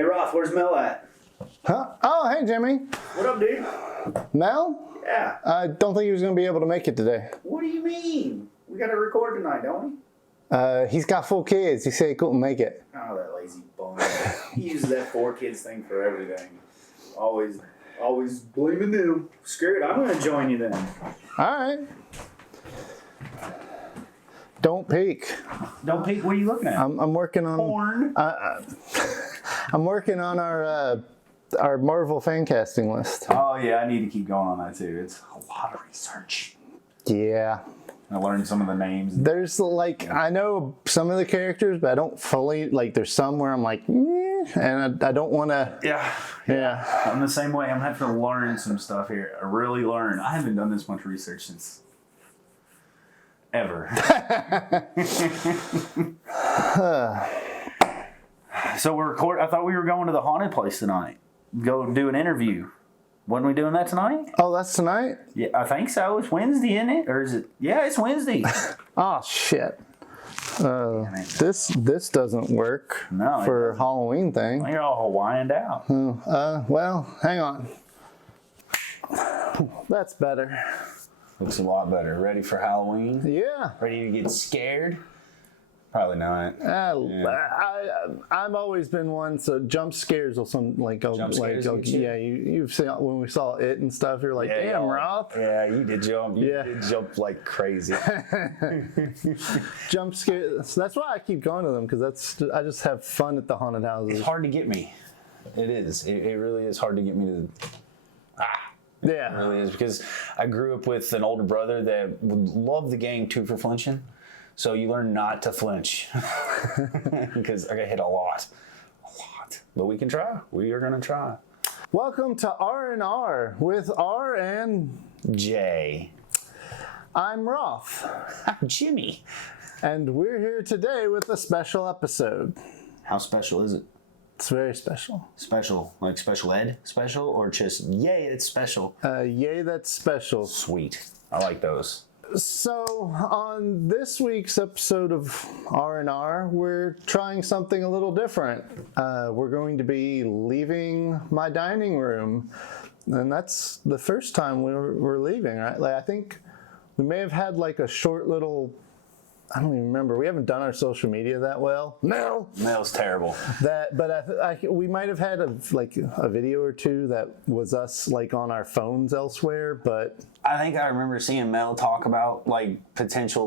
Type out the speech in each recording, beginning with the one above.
Hey, Roth, where's Mel at? Huh? Oh, hey, Jimmy. What up, dude? Mel? Yeah. I don't think he was going to be able to make it today. What do you mean? We got to record tonight, don't we? He's got 4 kids. He said he couldn't make it. Oh, that lazy bum. He uses that 4 kids thing for everything. Always blaming them. Screw it, I'm going to join you then. All right. Don't peek. Don't peek, what are you looking at? I'm working on... Porn. I'm working on our Marvel fan casting list. Oh, yeah, I need to keep going on that, too. It's a lot of research. Yeah. I learned some of the names. There's I know some of the characters, but I don't fully, there's some where I'm like, and I don't want to. Yeah. I'm the same way. I'm having to learn some stuff here. I really learn. I haven't done this much research since ever. So I thought we were going to the haunted place tonight. Go do an interview. Wasn't we doing that tonight? Oh, that's tonight? Yeah, I think so. It's Wednesday, isn't it? Or is it? Yeah, it's Wednesday. Oh, shit. This doesn't work for a Halloween thing. You're all Hawaiianed out. Well, hang on. That's better. Looks a lot better. Ready for Halloween? Yeah. Ready to get scared? Probably not. I've always been one. So jump scares will yeah. You've seen when we saw it and stuff. You're like, damn, Roth. Yeah, you did jump. You did jump like crazy. Jump scares. That's why I keep going to them because I just have fun at the haunted houses. It's hard to get me. It is. It really is hard to get me to. Yeah, it really is because I grew up with an older brother that would love the game 2 for flinching. So you learn not to flinch because I got hit a lot. But we can try. We are going to try. Welcome to R&R with R and J. I'm Roth. I'm Jimmy. And we're here today with a special episode. How special is it? It's very special. Special? Like special ed special or just yay, it's special? Yay, that's special. Sweet. I like those. So on this week's episode of R&R, we're trying something a little different. We're going to be leaving my dining room, and that's the first time we're leaving, right? I think we may have had a short little, I don't even remember. We haven't done our social media that well. Mel's terrible. But we might have had a video or two that was us on our phones elsewhere, but I think I remember seeing Mel talk about potential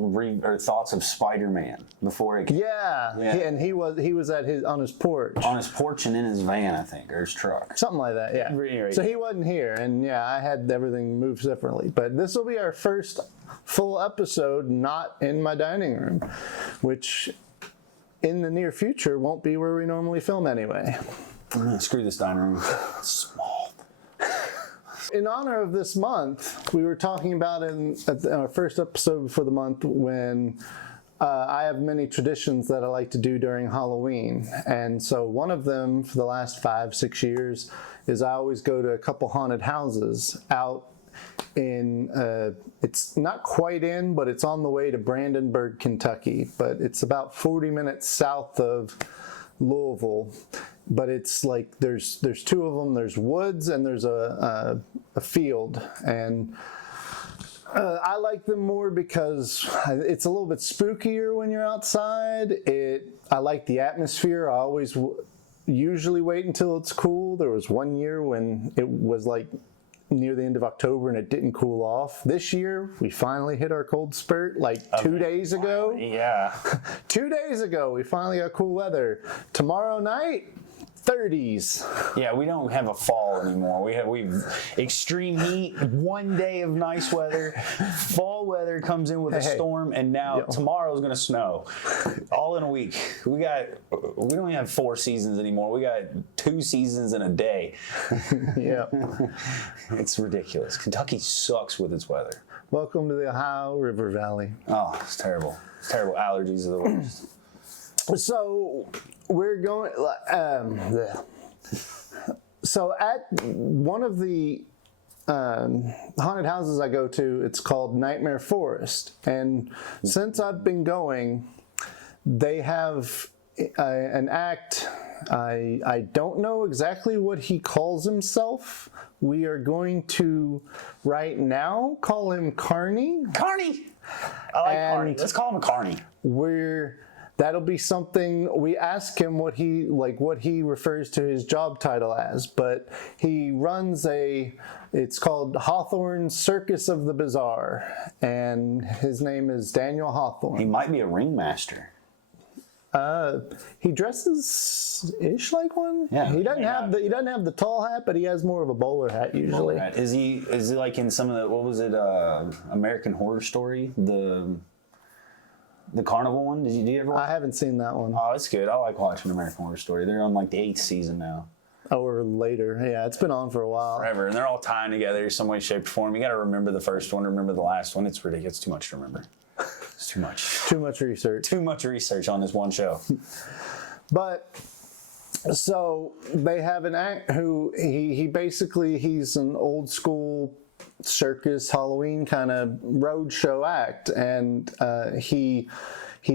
thoughts of Spider-Man before it. Yeah. And he was on his porch. On his porch and in his van, I think, or his truck. Something like that. Yeah. Right. So he wasn't here, and I had everything moved separately. But this will be our first full episode not in my dining room, which in the near future won't be where we normally film anyway. Screw this dining room. It's small. In honor of this month, we were talking about at our first episode for the month when I have many traditions that I like to do during Halloween. And so one of them for the last 5-6 years is I always go to a couple haunted houses out in, it's not quite in, but it's on the way to Brandenburg, Kentucky. But it's about 40 minutes south of Louisville. But it's there's 2 of them. There's woods and there's a field, and I like them more because it's a little bit spookier when you're outside. I like the atmosphere. I always usually wait until it's cool. There was one year when it was near the end of October and it didn't cool off. This year we finally hit our cold spurt 2 days ago. Yeah. 2 days ago we finally got cool weather. Tomorrow night 30s. Yeah, we don't have a fall anymore. We've extreme heat, 1 day of nice weather, fall weather comes in with a storm, and now tomorrow's gonna snow. All in a week. We don't even have 4 seasons anymore. We got 2 seasons in a day. Yeah. It's ridiculous. Kentucky sucks with its weather. Welcome to the Ohio River Valley. Oh, it's terrible. It's terrible. Allergies are the worst. So we're going. So at one of the haunted houses I go to, it's called Nightmare Forest, and since I've been going, they have an act I don't know exactly what he calls himself. We are going to, right now, call him Carney. Carney! I like Carney. Let's call him a Carney. That'll be something we ask him what he refers to his job title as, but he runs it's called Hawthorne's Circus of the Bizarre, and his name is Daniel Hawthorne. He might be a ringmaster. He dresses ish like one. Yeah. He doesn't have the tall hat, but he has more of a bowler hat usually. Is he like in some of the, what was it, American Horror Story? The carnival one? Did you ever watch? I haven't seen that one. Oh, it's good. I like watching American Horror Story. They're on like the 8th season now. Or later. Yeah, it's been on for a while. Forever. And they're all tying together some way, shape, or form. You got to remember the first one, remember the last one. It's ridiculous. It's too much to remember. It's too much. Too much research. Too much research on this one show. But so they have an act who he's an old school circus Halloween kind of roadshow act, and he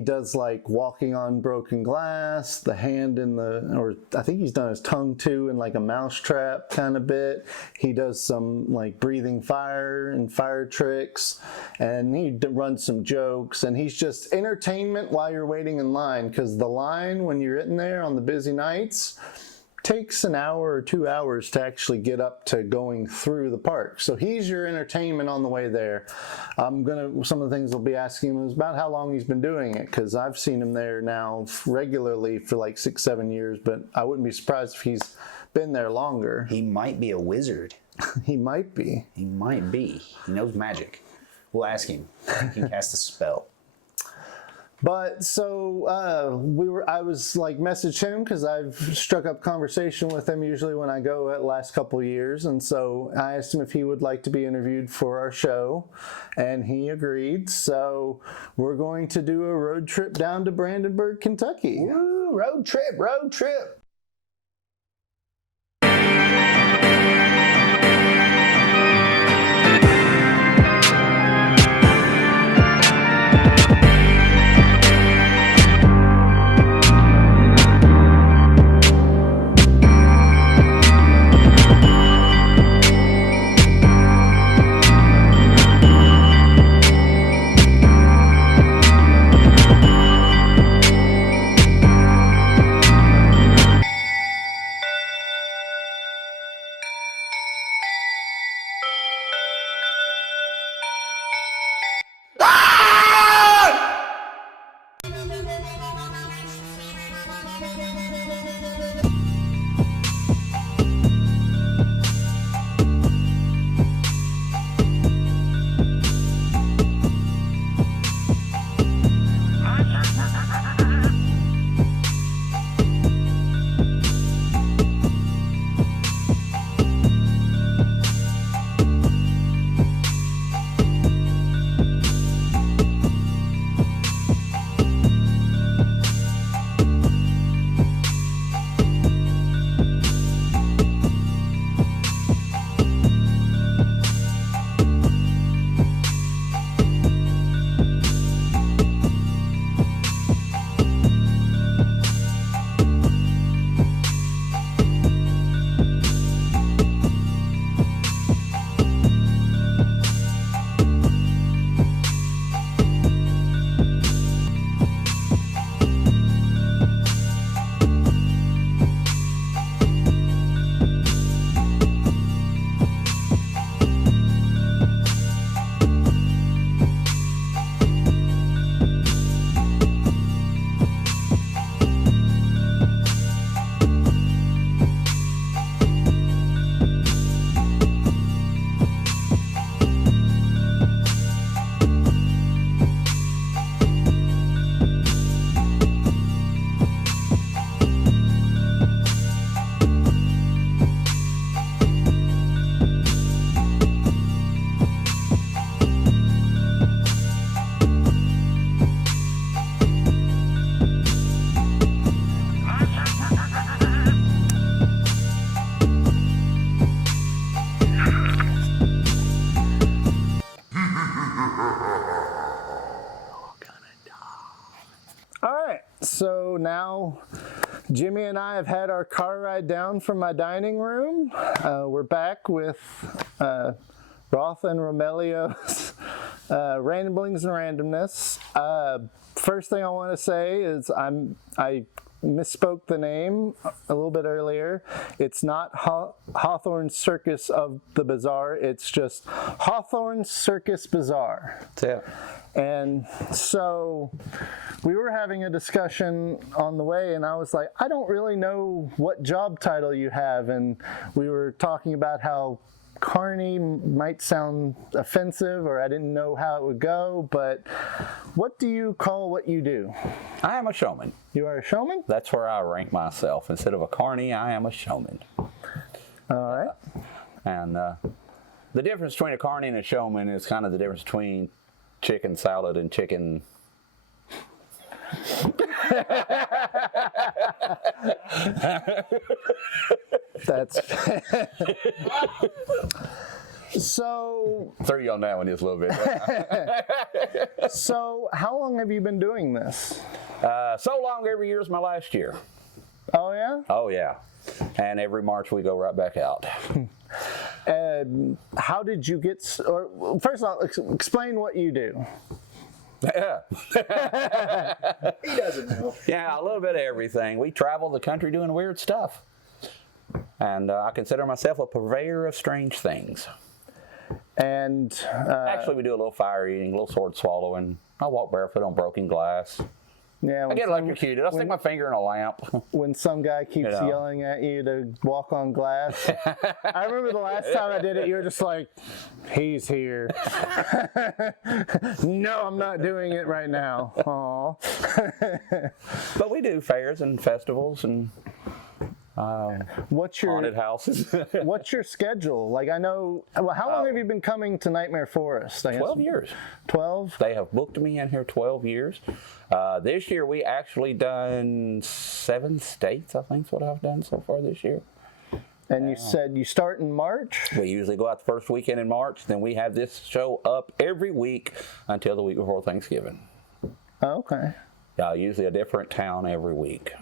does like walking on broken glass, the hand or I think he's done his tongue too in like a mousetrap kind of bit. He does some like breathing fire and fire tricks, and he runs some jokes, and he's just entertainment while you're waiting in line, because the line when you're in there on the busy nights takes an hour or 2 hours to actually get up to going through the park. So he's your entertainment on the way there. Some of the things we'll be asking him is about how long he's been doing it, because I've seen him there now regularly for like 6-7 years, but I wouldn't be surprised if he's been there longer. He might be a wizard. He might be. He might be. He knows magic. We'll ask him. He can cast a spell. But so I was like messaged him because I've struck up conversation with him usually when I go at last couple of years, and so I asked him if he would like to be interviewed for our show, and he agreed. So we're going to do a road trip down to Brandenburg, Kentucky. Woo, road trip, road trip. So now Jimmy and I have had our car ride down from my dining room. We're back with Roth and Romelio's Ramblings and Randomness. First thing I want to say is I misspoke the name a little bit earlier. It's not Hawthorne's Circus of the Bazaar. It's just Hawthorne's Circus Bazaar. Yeah. And so we were having a discussion on the way, and I was like, I don't really know what job title you have. And we were talking about how carny might sound offensive, or I didn't know how it would go, but what do you call what you do? I am a showman. You are a showman? That's where I rank myself. Instead of a carny, I am a showman. All right. And the difference between a carny and a showman is kind of the difference between chicken salad and chicken. That's so. Threw you on that one just a little bit. So, how long have you been doing this? So long every year is my last year. Oh yeah. Oh yeah. And every March we go right back out. How did you get? Or first of all, explain what you do. Yeah. He doesn't know. Yeah, a little bit of everything. We travel the country doing weird stuff. And I consider myself a purveyor of strange things. And Actually, we do a little fire eating, a little sword swallowing. I walk barefoot on broken glass. yeah, I get electrocuted. I'll stick my finger in a lamp. when some guy keeps You know. yelling at you to walk on glass. I remember the last time I did it, you were just like, he's here. No, I'm not doing it right now. Aw. But we do fairs and festivals and What's your haunted houses. What's your schedule? Like, I know. Well, how long have you been coming to Nightmare Forest? I guess 12 years. 12. They have booked me in here 12 years. This year we actually done 7 states, I think is what I've done so far this year. And you said you start in March? We usually go out the first weekend in March. Then we have this show up every week until the week before Thanksgiving. Oh, okay. Usually a different town every week.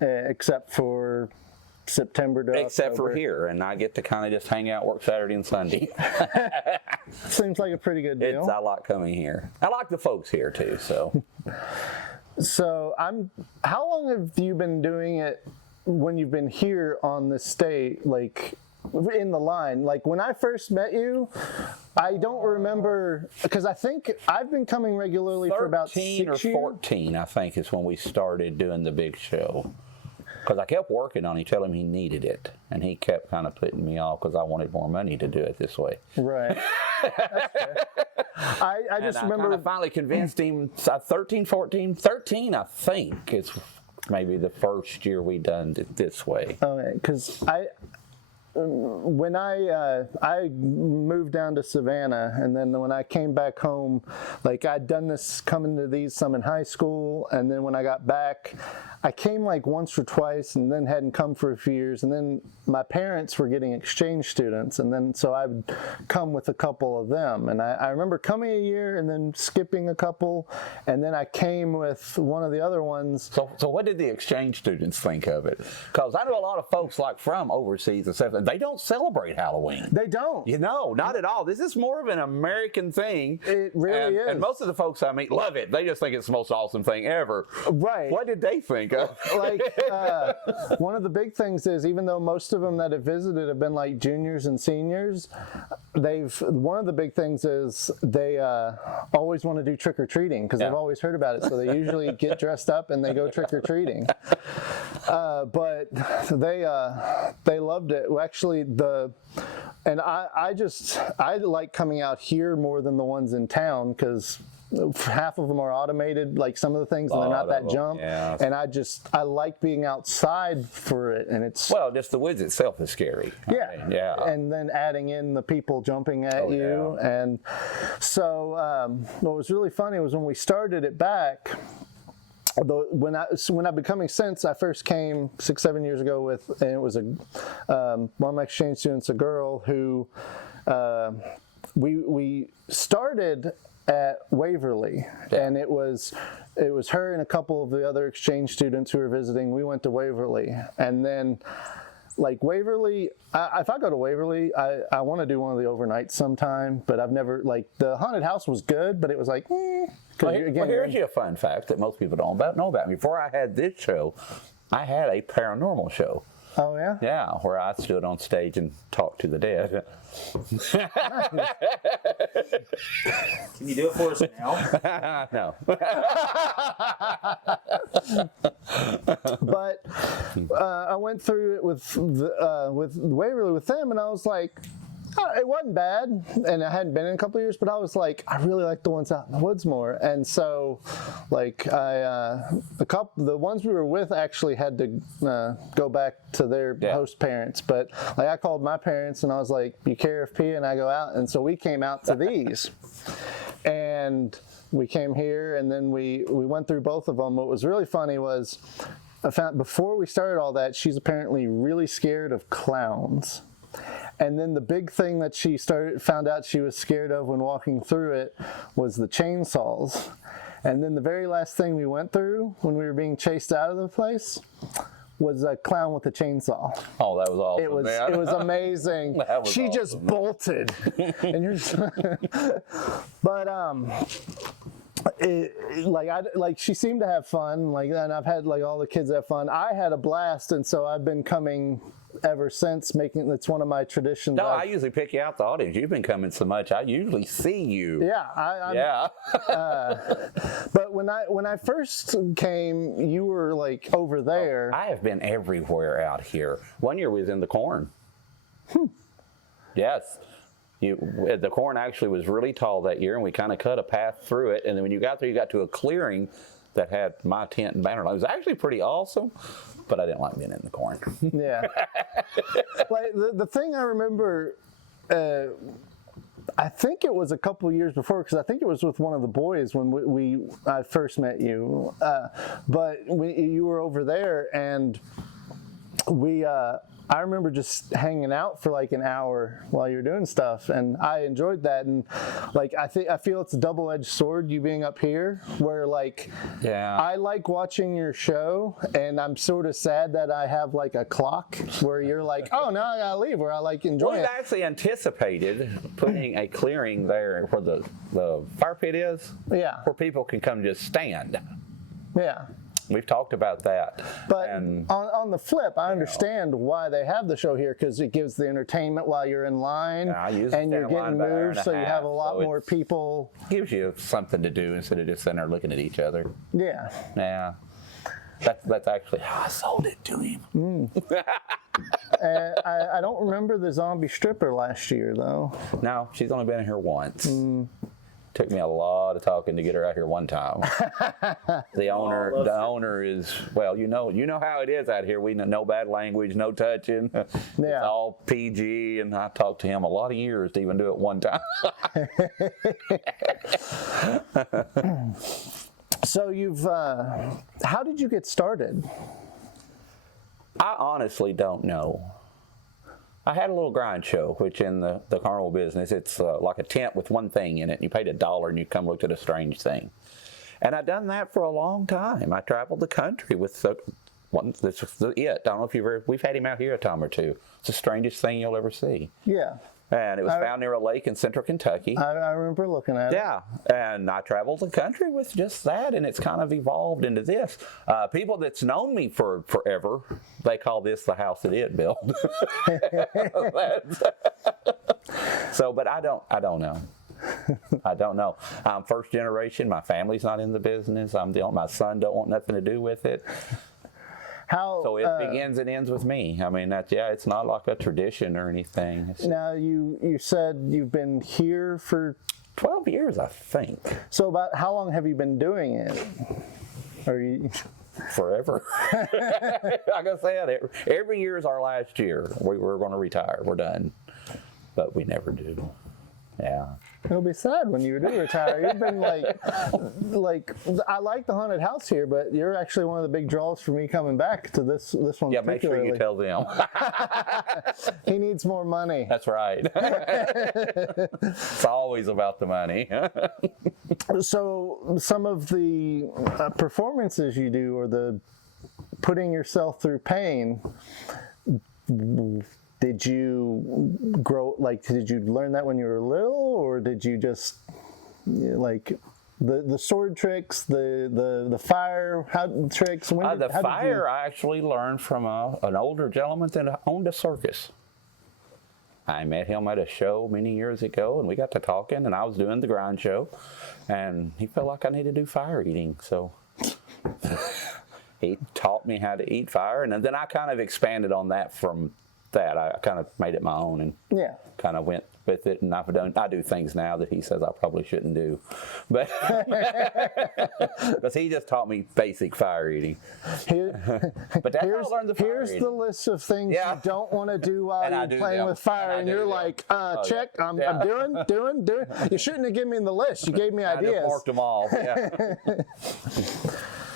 Except for September to Except October. for here. And I get to kind of just hang out, work Saturday and Sunday. Seems like a pretty good deal. I like coming here. I like the folks here too, so. So how long have you been doing it when you've been here on the state, like in the line? Like when I first met you, I don't remember, because I think I've been coming regularly for about 13 or 6 years. 14, I think, is when we started doing the big show. Because I kept working on it, telling him he needed it. And he kept kind of putting me off because I wanted more money to do it this way. Right. That's fair. I just remember. I kind of finally convinced him, 13, 14, 13, I think, is maybe the first year we done it this way. Okay, because when I moved down to Savannah, and then when I came back home, like I'd done this coming to these some in high school, and then when I got back, I came like once or twice, and then hadn't come for a few years, and then my parents were getting exchange students, and then so I would come with a couple of them, and I remember coming a year and then skipping a couple, and then I came with one of the other ones. So what did the exchange students think of it? Because I know a lot of folks like from overseas and stuff, they don't celebrate Halloween. They don't. You know, not at all. This is more of an American thing. It really is. And most of the folks I meet love it. They just think it's the most awesome thing ever. Right. What did they think of? Like, one of the big things is, even though most of them that have visited have been like juniors and seniors, one of the big things is they always want to do trick-or-treating because they've always heard about it. So they usually get dressed up and they go trick-or-treating. But they loved it. Well, actually, I like coming out here more than the ones in town because half of them are automated, like some of the things, and they're not that jump. Yeah. And I like being outside for it, and it's just the woods itself is scary. Yeah, yeah. And then adding in the people jumping at you, and so what was really funny was when we started it back. When I've been coming since, I first came 6-7 years ago and it was one of my exchange students, a girl who we started at Waverly, and it was it was her and a couple of the other exchange students who were visiting. We went to Waverly, and then like Waverly, if I go to Waverly, I want to do one of the overnights sometime, but I've never, like, the haunted house was good, but it was like, Well, here's a fun fact that most people don't know about me. Before I had this show, I had a paranormal show. Oh, yeah? Yeah, where I stood on stage and talked to the dead. Can you do it for us now? No. But I went through it with Waverly with them, and I was like, it wasn't bad, and I hadn't been in a couple of years, but I was like, I really like the ones out in the woods more. And so, like, the ones we were with actually had to go back to their host parents. But like, I called my parents, and I was like, you care if P and I go out? And so we came out to these, and we came here, and then we went through both of them. What was really funny was, I found before we started all that, she's apparently really scared of clowns. And then the big thing that she found out she was scared of when walking through it was the chainsaws. And then the very last thing we went through when we were being chased out of the place was a clown with a chainsaw. Oh, that was awesome. It was amazing. She awesome. just bolted. And you're just but she seemed to have fun, and I've had all the kids have fun. I had a blast, and so I've been coming ever since. It's one of my traditions. No, I usually pick you out the audience. You've been coming so much, I usually see you. Yeah, but when I first came, you were like over there. I have been everywhere out here. One year we was in the corn. Yes. The corn actually was really tall that year, and we kind of cut a path through it. And then when you got there, you got to a clearing that had my tent and banner. It was actually pretty awesome, but I didn't like being in the corn. Yeah. Like the thing I remember, I think it was a couple of years before, because I think it was with one of the boys when I first met you. But you were over there, and I remember just hanging out for like an hour while you were doing stuff, and I enjoyed that. And like I feel it's a double-edged sword, you being up here, where like I like watching your show, and I'm sort of sad that I have like a clock where you're like, oh, now I gotta leave, where I like enjoy it. We actually anticipated putting a clearing there where the fire pit is, where people can come just stand. Yeah. We've talked about that. But on the flip, I understand why they have the show here, because it gives the entertainment while you're in line, and you're getting moved, so you have a lot more people. Gives you something to do instead of just sitting there looking at each other. Yeah. Yeah. That's actually how I sold it to him. I don't remember the zombie stripper last year, though. No, she's only been here once. Took me a lot of talking to get her out here one time. The owner is, well, you know how it is out here. We no bad language, no touching. It's all PG, and I talked to him a lot of years to even do it one time. So how did you get started? I honestly don't know. I had a little grind show, which in the carnival business, it's like a tent with one thing in it. You paid $1 and you come look at a strange thing. And I've done that for a long time. I traveled the country with this is it. I don't know if we've had him out here a time or two. It's the strangest thing you'll ever see. Yeah. And it was found near a lake in central Kentucky. I remember looking at it. Yeah, and I traveled the country with just that, and it's kind of evolved into this. People that's known me for forever, they call this the house that it built. So, but I don't know. I don't know. I'm first generation. My family's not in the business. My son don't want nothing to do with it. So it begins and ends with me. I mean, it's not like a tradition or anything. Now, you said you've been here for 12 years, I think. So about how long have you been doing it? Forever. Like I said, every year is our last year. We're going to retire. We're done. But we never do. Yeah. It'll be sad when you do retire. You've been like, I like the haunted house here, but you're actually one of the big draws for me coming back to this one. Yeah, make sure you tell them. He needs more money. That's right. It's always about the money. So some of the performances you do, or the putting yourself through pain, did you did you learn that when you were little, or did you just like the sword tricks, the fire tricks? The fire I actually learned from an older gentleman that owned a circus. I met him at a show many years ago, and we got to talking, and I was doing the grind show, and he felt like I needed to do fire eating, so he taught me how to eat fire, and then I kind of expanded on that from that. I kind of made it my own and kind of went with it, and I do things now that he says I probably shouldn't do, but because he just taught me basic fire eating. But that's how I learned the fire here's eating. the list of things you don't want to do while you're playing with fire, and you're like, check, I'm doing. You shouldn't have given me the list. You gave me ideas. I just marked them all. Yeah.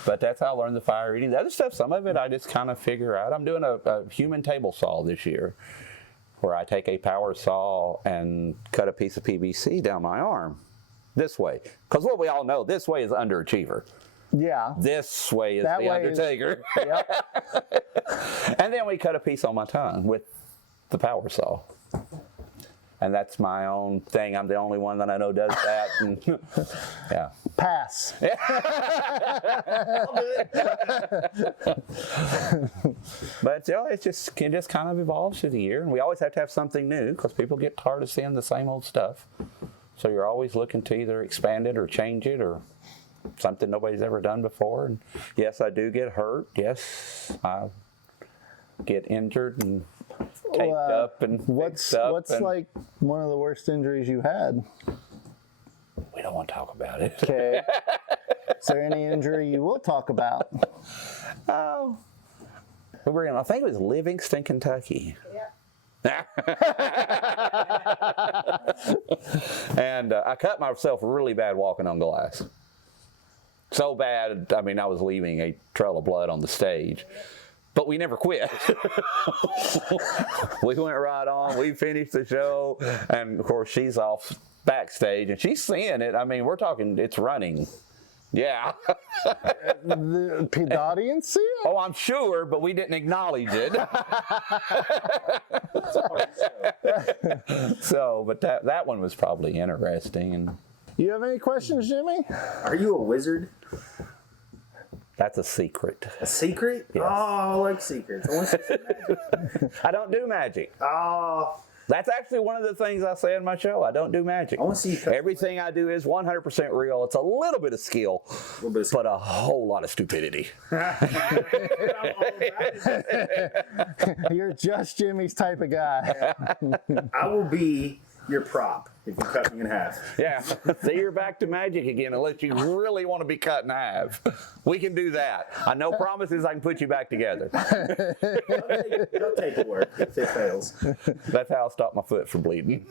But that's how I learned the fire eating. The other stuff, some of it I just kind of figure out. I'm doing a human table saw this year, where I take a power saw and cut a piece of PVC down my arm this way. Because what we all know, this way is underachiever. Yeah. This way is the Undertaker. Yep. And then we cut a piece on my tongue with the power saw. And that's my own thing. I'm the only one that I know does that. And, yeah. Pass. But it just kind of evolves through the year, and we always have to have something new because people get tired of seeing the same old stuff. So you're always looking to either expand it or change it or something nobody's ever done before. And yes, I do get hurt. Yes, I get injured and taped up and what's and like one of the worst injuries you had? We don't want to talk about it. Okay. Is there any injury you will talk about? Oh, I think it was Livingston, Kentucky. Yeah. And I cut myself really bad walking on glass. So bad, I mean, I was leaving a trail of blood on the stage. But we never quit. We went right on. We finished the show. And, of course, she's off backstage, and she's seeing it. I mean, we're talking, it's running. Yeah. The audience see it? Oh, I'm sure, but we didn't acknowledge it. So, but that one was probably interesting. And you have any questions, Jimmy? Are you a wizard? that's a secret. A secret? Yes. Oh, I like secrets. I don't do magic. Oh. That's actually one of the things I say in my show. I don't do magic. I want to see you cut. Everything I do is 100% real. It's a little bit of skill, but a whole lot of stupidity. You're just Jimmy's type of guy. I will be your prop if you cut me in half. Yeah. So you're back to magic again, unless you really want to be cut in half. We can do that. I no promises I can put you back together. I'll take the work if it fails. That's how I'll stop my foot from bleeding.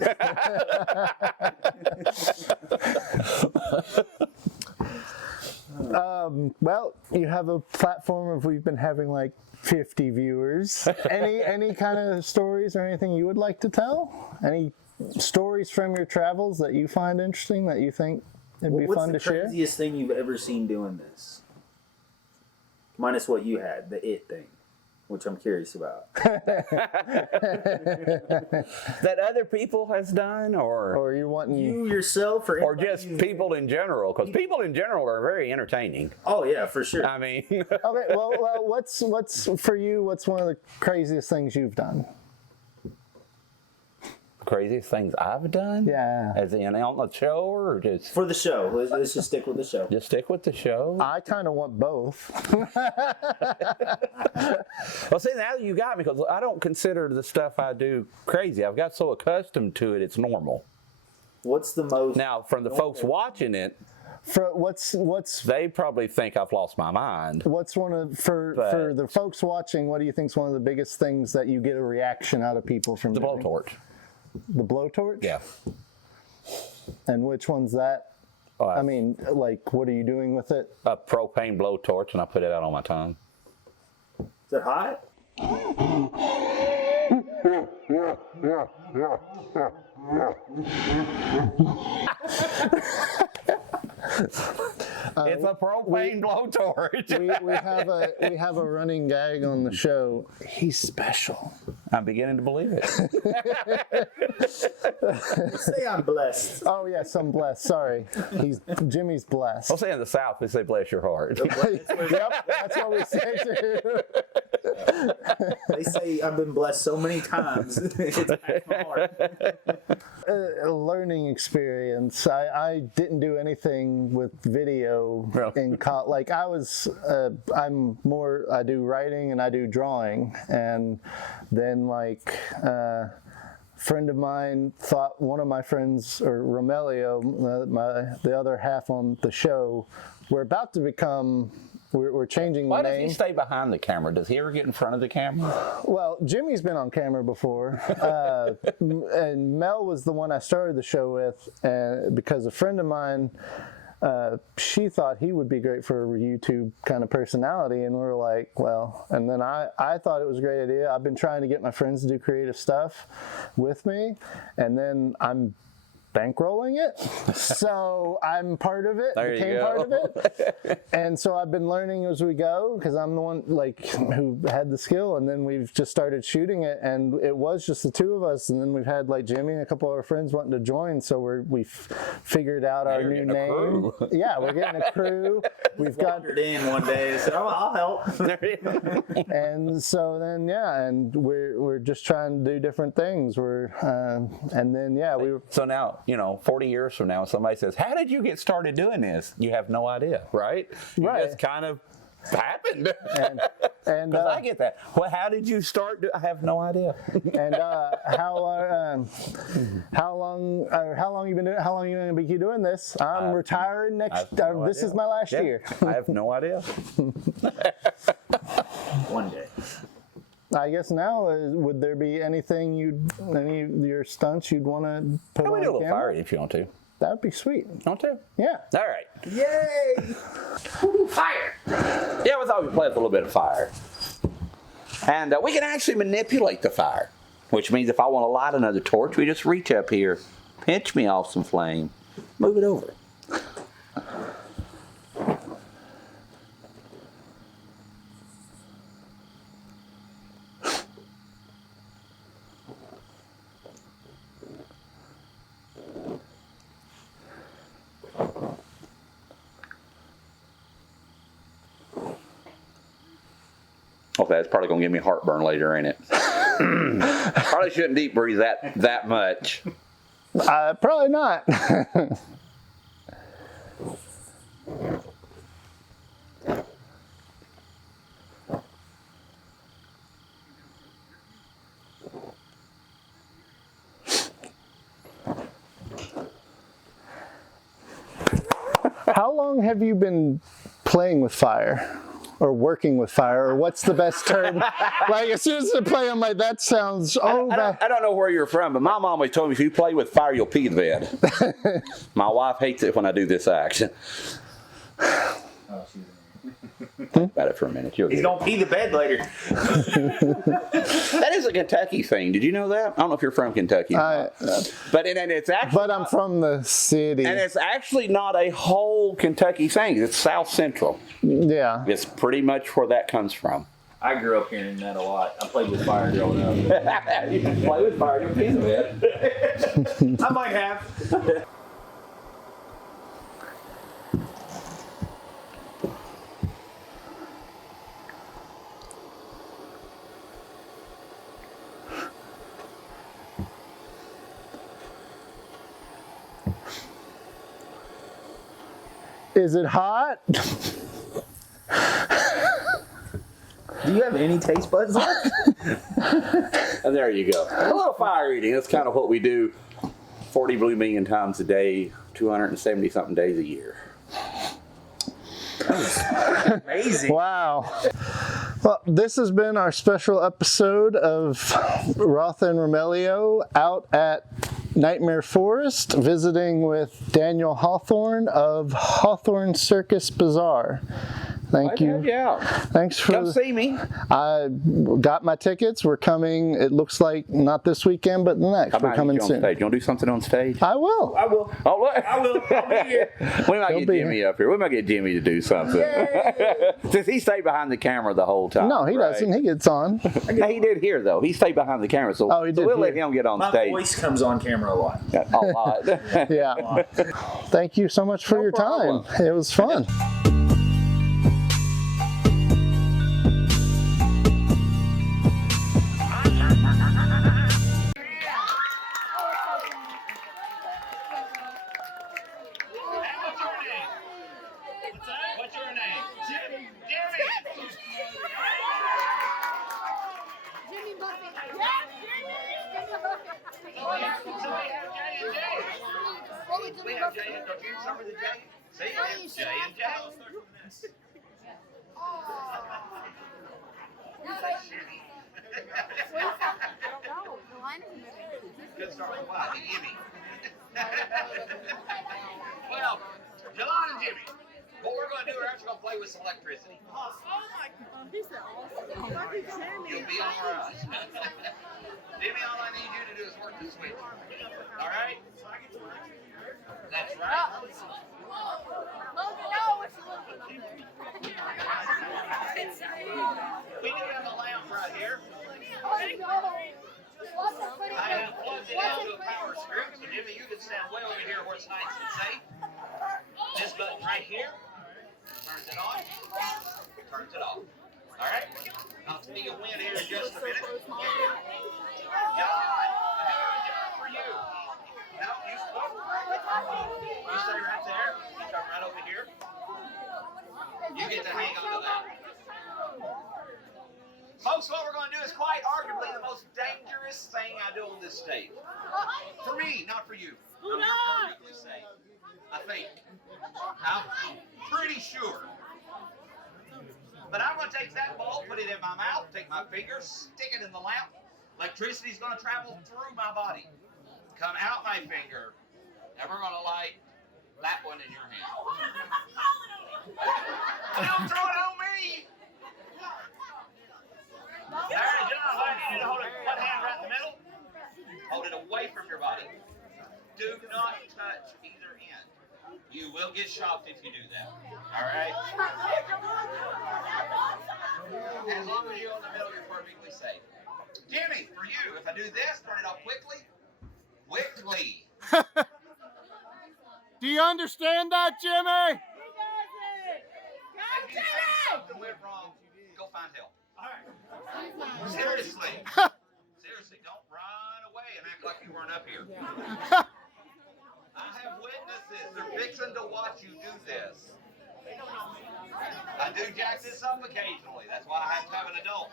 Well, you have a platform of, we've been having like 50 viewers. Any kind of stories or anything you would like to tell? Any stories from your travels that you find interesting, that you think it'd be fun to share? What's the craziest thing you've ever seen doing this? Minus what you had, the it thing, which I'm curious about. That other people has done, or you wanting you yourself, or just people in general? Because people in general are very entertaining. Oh yeah, for sure. I mean, Okay, well, what's for you? What's one of the craziest things you've done? craziest things I've done? Yeah. As in on the show, or just for the show? Let's just stick with the show. Just stick with the show. I kind of want both. Well, see, now you got me, because I don't consider the stuff I do crazy. I've got so accustomed to it, it's normal. What's the most? Now, from the folks watching it, What's they probably think I've lost my mind. What's one of for the folks watching? What do you think is one of the biggest things that you get a reaction out of people from The blowtorch. The blowtorch? Yeah. And which one's that? I mean, like, what are you doing with it? A propane blowtorch, and I put it out on my tongue. Is it hot? It's a propane blowtorch. we have a running gag on the show. He's special. I'm beginning to believe it. Say I'm blessed. Oh yes, I'm blessed. Sorry, Jimmy's blessed. I'll say in the South, we say bless your heart. Yep, that's what we say too. They say I've been blessed so many times. It's back my heart. A learning experience. I didn't do anything with video in college. Like I do writing and I do drawing, and then like friend of mine thought one of my friends, or Romelio, the other half on the show, we're about to become. We're changing the name. Why does he stay behind the camera? Does he ever get in front of the camera? Well, Jimmy's been on camera before, and Mel was the one I started the show with, because a friend of mine, she thought he would be great for a YouTube kind of personality, and we were like, well, and then I thought it was a great idea. I've been trying to get my friends to do creative stuff with me, and then I'm bankrolling it, so I'm part of it. Became part of it, and so I've been learning as we go because I'm the one like who had the skill, and then we've just started shooting it, and it was just the two of us, and then we've had like Jimmy and a couple of our friends wanting to join, so we've figured out our new name. Yeah, we're getting a crew. We've got it in one day and said, "Oh, I'll help." And so then and we're just trying to do different things. And then we were. So now, 40 years from now, somebody says, how did you get started doing this? You have no idea, right? Right. It just kind of happened. And I get that. Well, how did you start? I have no idea. And how long you been doing? How long you going to be doing this? I'm retiring next. This is my last year. I have no idea. One day. I guess now, would there be any of your stunts you'd want to put on We do a little camera? fire if you want to. That would be sweet. Want to? Yeah. All right. Yay! Fire! Yeah, we thought we'd play with a little bit of fire. And we can actually manipulate the fire, which means if I want to light another torch, we just reach up here, pinch me off some flame, move it over. Okay, that's probably going to give me heartburn later, ain't it? Probably shouldn't deep breathe that much. Probably not. How long have you been playing with fire? Or working with fire, or what's the best term? Like, as soon as I play, I'm like, that sounds, I don't know where you're from, but my mom always told me if you play with fire, you'll pee the bed. My wife hates it when I do this action. Think about it for a minute. He's going to pee the bed later. That is a Kentucky thing. Did you know that? I don't know if you're from Kentucky. But it's actually. But I'm from the city. And it's actually not a whole Kentucky thing. It's South Central. Yeah. It's pretty much where that comes from. I grew up hearing that a lot. I played with fire growing up. You can play with fire, you'll pee the bed. I might have. Is it hot? Do you have any taste buds left? And there you go. A little fire eating. That's kind of what we do 40 blue million times a day, 270 something days a year. Amazing. Wow. Well, this has been our special episode of Roth and Romelio out at Nightmare Forest, visiting with Daniel Hawthorne of Hawthorne Circus Bazaar. Thank you. Yeah. Thanks for Come see me. I got my tickets. We're coming. It looks like not this weekend, but the next. We're coming soon. Stage. You want to do something on stage? I will. I will. Oh, look. I will. I'll be here. We might He'll get be Jimmy up here. We might get Jimmy to do something. Since he stayed behind the camera the whole time. No, he doesn't. He gets on. No, he did here though. He stayed behind the camera, so, he did we'll let here. him get on My stage. voice comes on camera a lot. A lot. Yeah. Thank you so much for your time. problem. It was fun. What's your name? Jimmy. Jimmy Buffett. So we have J and J. We have J and J. Start with the J. See, we have J and J. Good start with Y. Jimmy. Well, Jelon and Jimmy. What we're going to do, we're actually going to play with some electricity. Oh my God, he's awesome. You'll be all right. Jimmy, all I need you to do is work the switch. All right? That's right. We do have a lamp right here. I have plugged it into a power strip, so Jimmy, you can stand way over here where it's nice and safe. This button right here turns it on, turns it off. All right? I'll see you win here in just a minute. John, I have a job for you. Now, you stay right there. You come right over here. You get to hang on to that. Folks, what we're going to do is quite arguably the most dangerous thing I do on this stage. For me, not for you. No, you're perfectly safe. I think. I'm pretty sure. But I'm going to take that ball, put it in my mouth, take my finger, stick it in the lamp. Electricity's going to travel through my body, come out my finger, and we're going to light that one in your hand. Don't throw it on me! All right, John, I need you to hold it one hand right in the middle. Hold it away from your body. Do not touch either end. You will get shocked if you do that. All right? As long as you're in the middle, you're perfectly safe. Jimmy, for you, if I do this, turn it off quickly. Quickly. Do you understand that, Jimmy? If you think something went wrong, go find help. All right. Seriously. Seriously, don't run away and act like you weren't up here. I have witnesses. They're fixing to watch you do this. I do jack this up occasionally. That's why I have to have an adult.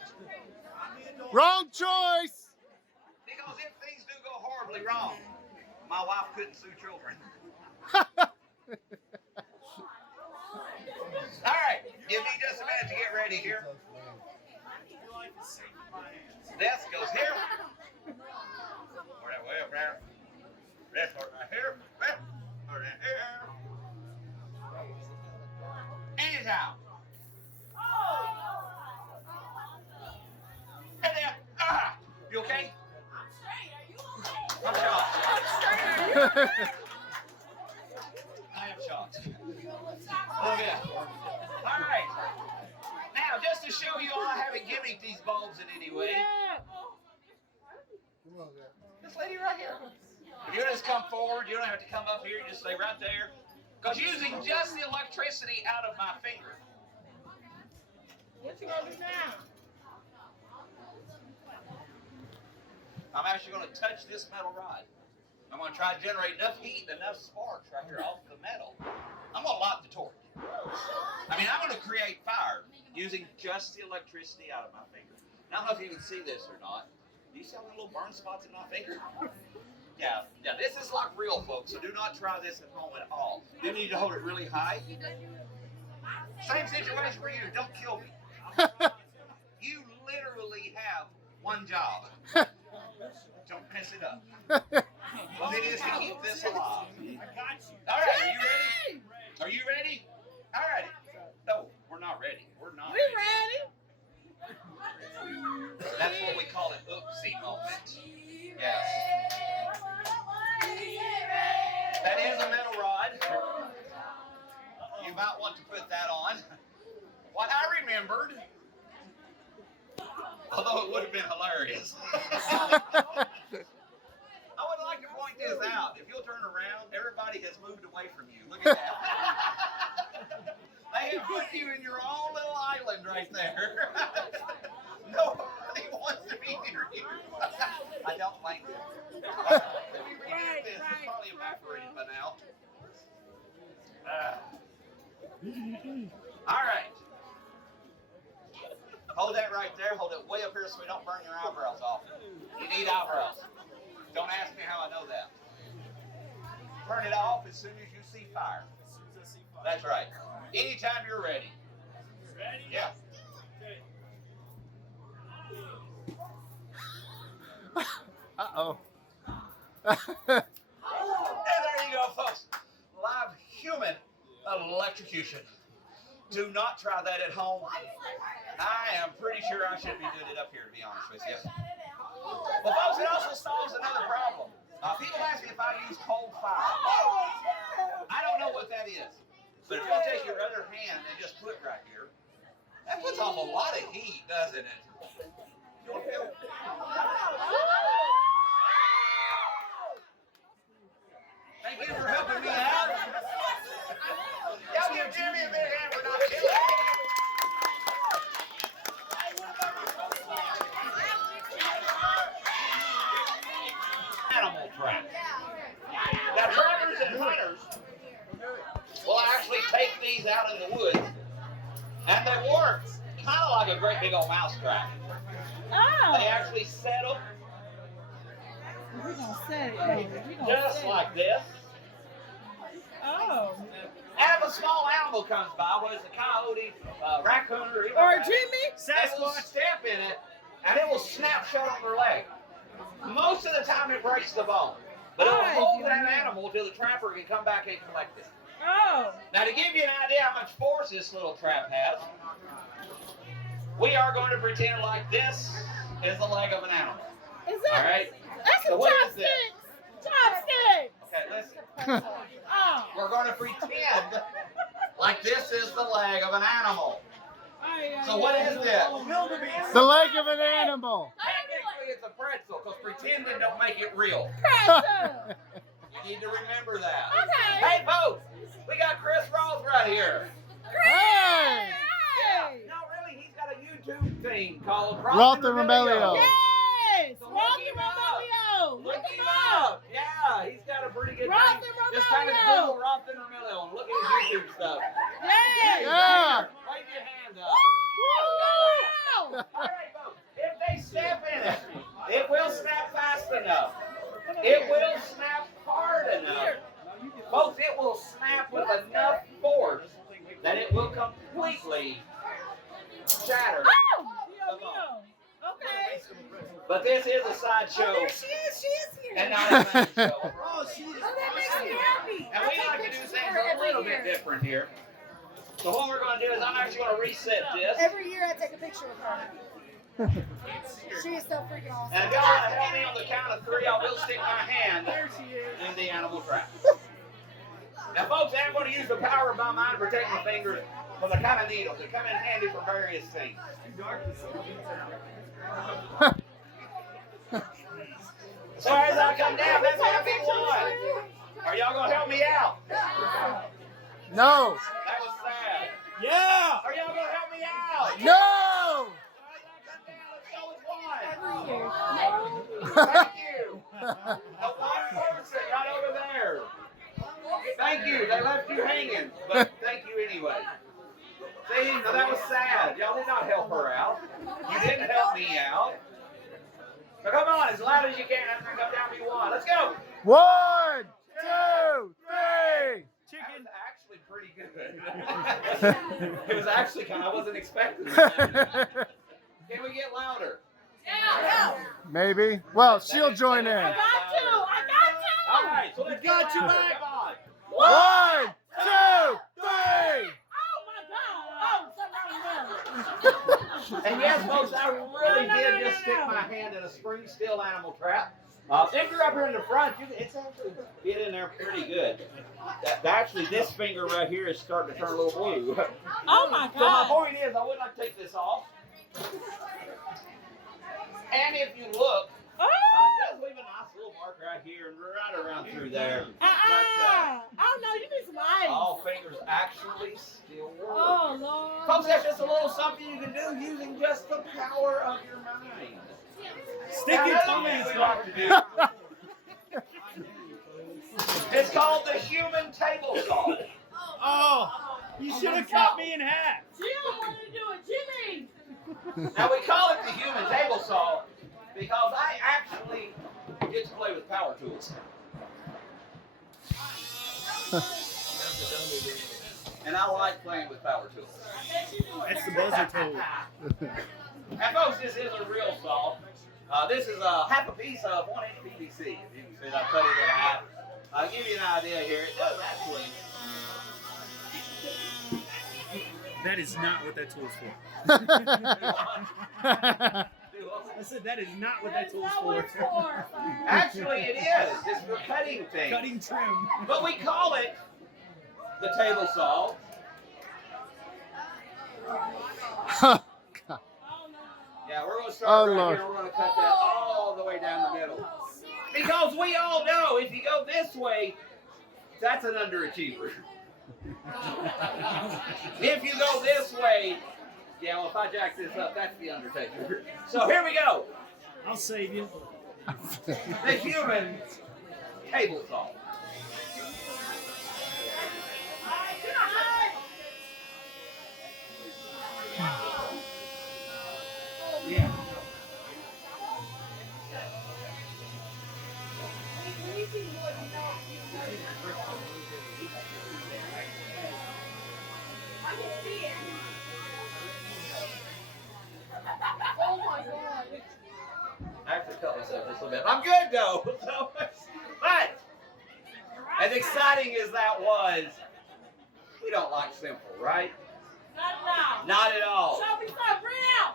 Wrong choice. Because if things do go horribly wrong, my wife couldn't sue children. All right, give me just a minute to get ready here. Desk goes here. Way up there. This part right here. Right here. Anyhow. Hey there. You okay? I'm shocked. I am shocked. Oh yeah. All right. Now, just to show you all, I haven't gimmicked these bulbs in any way. This lady right here. If you just come forward, you don't have to come up here. You just stay right there. Because using just the electricity out of my finger. What you gonna do now? I'm actually going to touch this metal rod. I'm going to try to generate enough heat, enough sparks right here off the metal. I'm going to light the torch. I mean, I'm going to create fire using just the electricity out of my finger. Now, I don't know if you can see this or not. Do you see all the little burn spots in my finger? Yeah, this is like real, folks, so do not try this at home at all. You need to hold it really high. Same situation for you. Don't kill me. You literally have one job. Don't mess it up. than it is to keep this alive. All right, are you ready? Are you ready? All right. No, we're not ready. We're not We ready. ready? That's what we call an oopsie moment. Yes. That is a metal rod. You might want to put that on. What I remembered, although it would have been hilarious. I would like to point this out. If you'll turn around, everybody has moved away from you. Look at that. They have put you in your own little island right there. Nobody wants to be near you. I don't like it. Let me redo this. It's probably evaporated by now. All right. Hold that right there. Hold it way up here so we don't burn your eyebrows off. You need eyebrows. Don't ask me how I know that. Turn it off as soon as you see fire. That's right. Anytime you're ready. Ready? Yeah. Uh-oh. And there you go, folks. Live human electrocution. Do not try that at home. I am pretty sure I should be doing it up here, to be honest with you. Well, folks, it also solves another problem. People ask me if I use cold fire. I don't know what that is. But if you'll take your other hand and just put right here, that puts off a lot of heat, doesn't it? You want to feel? Thank you for helping me out. Y'all give Jimmy a big hand for not killing me. Animal trap. Now, trappers and hunters will actually take these out in the woods, and they work kind of like a great big old mouse trap. Oh. They actually set them We're going to set it, baby. just like this. Oh. And if a small animal comes by, whether it's a coyote, raccoon, or even Or a rabbit, Jimmy. they will step in it, and it will snap shut on their leg. Most of the time, it breaks the bone. But it will hold that animal till the trapper can come back and collect it. Oh. Now, to give you an idea how much force this little trap has, we are going to pretend like this is the leg of an animal. Is that? All right? That's So a what is this? chopstick. Chopstick. Okay, listen. Oh. We're going to pretend like this is the leg of an animal. So what is this? The leg of an animal. Technically, it's a pretzel, because pretending don't make it real. Pretzel. You need to remember that. Okay. Hey, folks, we got Chris Roth right here. Hey! Hey. No, really, he's got a YouTube thing called Roth and Romelio. Yes. So Roth look him and up. Romelio. Look him up. Yeah, he's got a pretty good Roth thing. and Just kind of Romelio. Google Roth and Romelio and look at his YouTube stuff. Yes. Yeah. Wave your hand up. Woo. All right, folks. If they step in it, it will snap fast enough. It will snap hard enough. Folks, it will snap with enough force that it will completely shatter. Oh. Okay. But this is a sideshow Oh, there she is. She is here. and not a magic show. Oh, that makes me happy. And we like to do things a little bit different here. So what we're going to do is I'm actually going to reset this. Every year I take a picture of her. She is so freaking awesome. And if y'all want to help me on the count of 3, I will stick my hand in the animal trap. Now, folks, I'm going to use the power of my mind to protect my fingers, but they're kind of needles. They come in handy for various things. So as I come down, that's going to be one. Are y'all going to help me out? No. That was sad. Yeah! Are y'all going to help me out? No. Thank you. The one person right over there. Thank you. They left you hanging, but thank you anyway. See, now that was sad. Y'all did not help her out. You didn't help me out. Now come on, as loud as you can. After I come down, be one. Let's go. 1, 2, 3. Chicken. That was actually pretty good. It was actually kind of, I wasn't expecting that. Can we get louder? Yeah. Maybe. Well, she'll join in. I got to. All got you back. Come on. 1, 2, 3. Oh my God! Oh, something. And yes, folks, I really No, did no, just no, stick no. my hand in a spring steel animal trap. If you're up here in the front, it's actually get in there pretty good. Actually, this finger right here is starting to turn a little blue. Oh my So my God! point is, I would like to take this off. And if you look, Oh! it does leave a nice little mark right here and right around through there. Oh no, you need some ice. All fingers actually still work. Oh Lord. Folks, that's just a little something you can do using just the power of your mind. Stick your tongue in his mouth. It's called the human table saw. Oh, you should have cut me in half. Jim wanted to do it, Jimmy. Now we call it the human table saw because I actually get to play with power tools. And I like playing with power tools. That's the buzzer tool. And folks, this is a real saw. This is half a piece of 1/8 PVC. If you can see, I cut it in half. I'll give you an idea here. It does actually. That is not what that tool's for. I said that is not what that That's tool's not what for. it's for. Actually, it is. It's for cutting things. Cutting trim. But we call it the table saw. Yeah, we're going to start right Lord. here. We're going to cut that all the way down the middle. Because we all know if you go this way, that's an underachiever. If you go this way, yeah, well, if I jack this up, that's the Undertaker. So here we go. I'll save you. The human table saw. Yeah. Oh my God. I have to cut myself just a little bit. I'm good though. So, but as exciting as that was, we don't like simple, right? Not Not at all. Show me some real.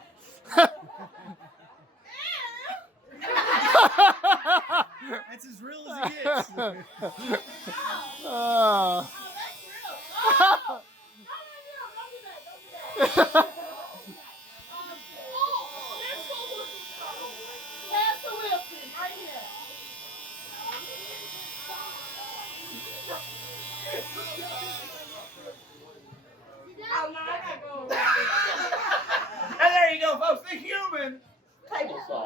That's as real as he is. Oh. And there you go, folks. The human table saw.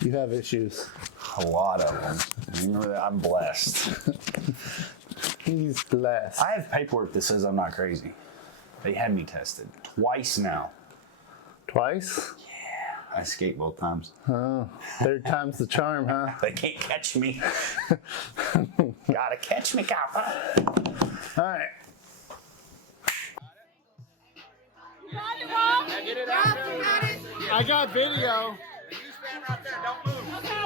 You have issues. A lot of them. You know that I'm blessed. He's blessed. I have paperwork that says I'm not crazy. They had me tested twice now. Twice? I escaped both times. Oh, third time's the charm, huh? They can't catch me. Gotta catch me, copper. All right. Get it out there. I got video. You stand right there. Don't move. Okay,